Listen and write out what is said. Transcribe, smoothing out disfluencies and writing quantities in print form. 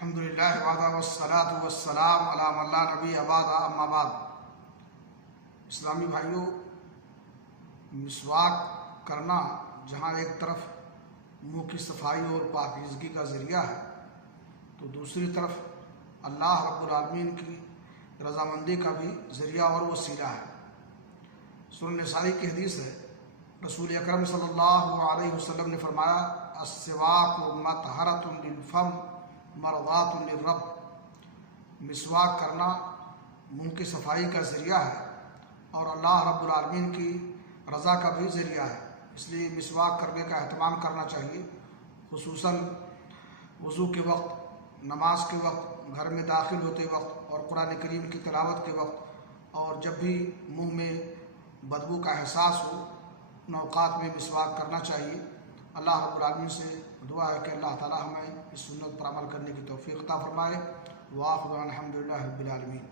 الحمدللہ وعدہ والصلاة والسلام علی من لا نبی بعد اما بعد۔ اسلامی بھائیوں، مسواک کرنا جہاں ایک طرف منہ کی صفائی اور پاکیزگی کا ذریعہ ہے، تو دوسری طرف اللہ رب العالمین کی رضامندی کا بھی ذریعہ اور وسیلہ ہے۔ سنن نسائی کی حدیث ہے، رسول اکرم صلی اللہ علیہ وسلم نے فرمایا، السواک مطہرۃ للفم مرضات للرب۔ مسواک کرنا منہ کی صفائی کا ذریعہ ہے اور اللہ رب العالمین کی رضا کا بھی ذریعہ ہے، اس لیے مسواک کرنے کا اہتمام کرنا چاہیے، خصوصاً وضو کے وقت، نماز کے وقت، گھر میں داخل ہوتے وقت اور قرآن کریم کی تلاوت کے وقت، اور جب بھی منہ میں بدبو کا احساس ہو ان اوقات میں مسواک کرنا چاہیے۔ اللہ رب العالمین سے دعا ہے کہ اللہ تعالی ہمیں اس سنت پر عمل کرنے کی توفیق عطا فرمائے۔ وآخر الحمدللہ رب العالمین۔